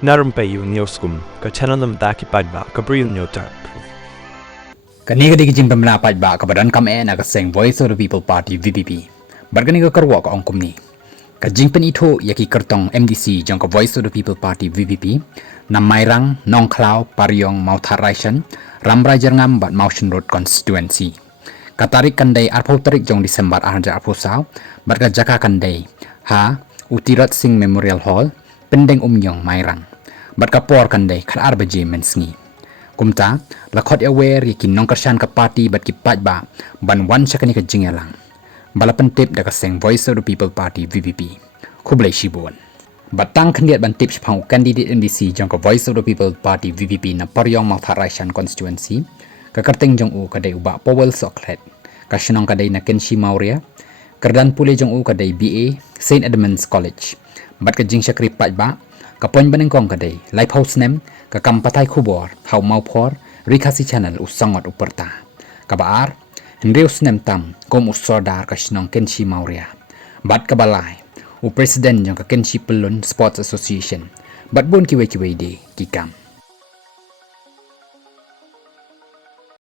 Na Rympei U ka channel nam taki paidbah ka Bri U Hynñiewtrep. Kani ka jing pynbna paidbah ka donkam naka seng Voice of the People Party VPP. Bargani ka karwa ka ongkum ni. Ka jing pen ito yaki kyrteng MDC jong ka Voice of the People Party VPP na mairang nong klau paryong mau tharaisan ramrajar ngam bat motion road constituency. Ka tarik kandai arpau tarik jong Disember arja arpau saw barga jaka kandai ha utirat sing Memorial Hall pendeng umyong mairang. Barga por kandai kar arbaje mensngi. Kumta lakot aware yakin nong Kyrshan ka party bat ki paidbah ban wan sakani ka jingelang. Balapan tip da ka seng Voice of the People Party VPP Khublei Shibun. Batang kandidat ban tips pang candidate MDC jong ka Voice of the People Party VPP na paryong mau tharaisan constituency ka kyrteng jong u kadai uba powel soklet ka shinong kadai na kenshi mauria kerdan pule jong u kadai BA St. Edmunds College bat ka jing syakri paidbah ka poin banengkong kadai live house nem ka kampatai khubor hau maupor Khasi channel usangot uperta ka baar Henrius nem tam kom usodar ka shinong kenshi mauria bat ka balai u president jong ka kenshi pelun sports association bat bon kiwe de kikam